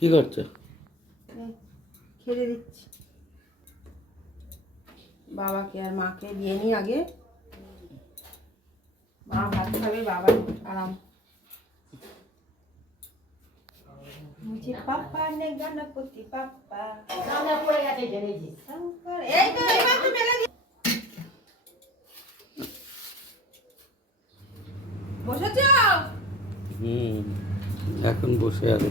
কি করছো? খেতে দিচ্ছি বাবাকে আর মাকে দিয়ে নি আগে। মা ভাত খাবে, বাবা আরাম। মুঝে পাপা নে গণপতি পাপা সামনে পড়ে গেছে জেনেছি। শঙ্কর। এই তো এবার তো মেলে দি। বসেছো? এখন বসে আছে।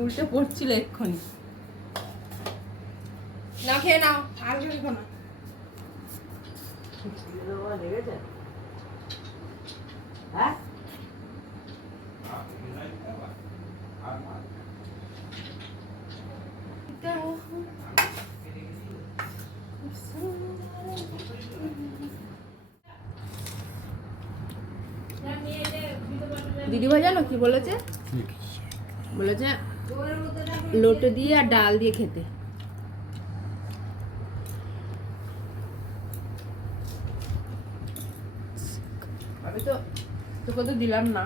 উল্টে পড়ছিল এক্ষুনি। না খেয়ে নাও, আর খেয়ে না। লেগেছে? হ্যাঁ? দিদিভাই জানো কি বলেছে? বলেছে লোটে দিয়ে আর ডাল দিয়ে খেতে। আমি তো তোকে তো দিলাম না।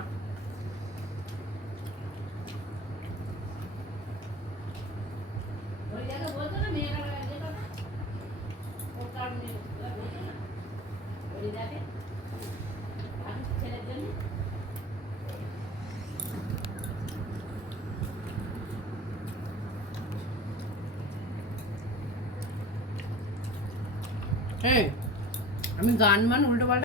আমি গান মান উল্টো পাল্টা